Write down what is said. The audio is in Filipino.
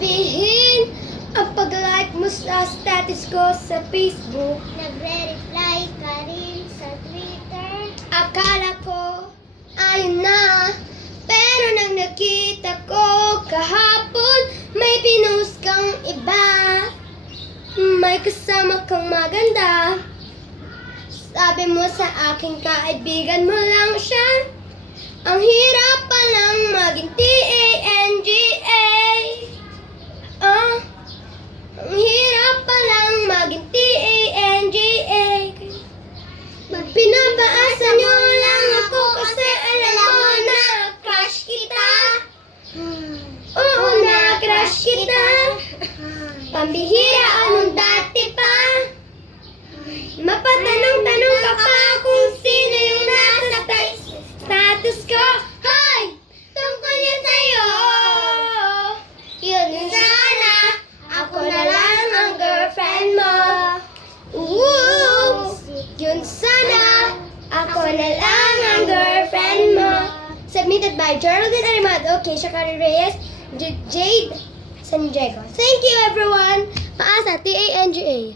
sabihin ang pag-like mo sa status ko sa Facebook. Nagre-reply ka rin sa Twitter. Akala ko ayun na, pero nang nakita ko kahapon may pinost kang iba. May kasama kang maganda. Sabi mo sa aking kaibigan mo lang siya. Ang hirap palang maging T-A-N-G-A. Ang hirap palang maging T-A-N-G-A. Pinapaasa niyo lang ako kasi alam mo na crush kita. Oo, na crush kita. Pambihira, anong dati pa? Mapatanong-tanong ka pa kung sino yung nasa status ko. Hoy! Tungkol yan sa'yo. Yun sana, ako na lang ang girlfriend mo. Oops! Yun sana, ako na lang ang girlfriend mo. Submitted by Geraldine Arimado, Keisha Cari Reyes, Jade San Diego. Thank you everyone. Paasa, T-A-N-G-A.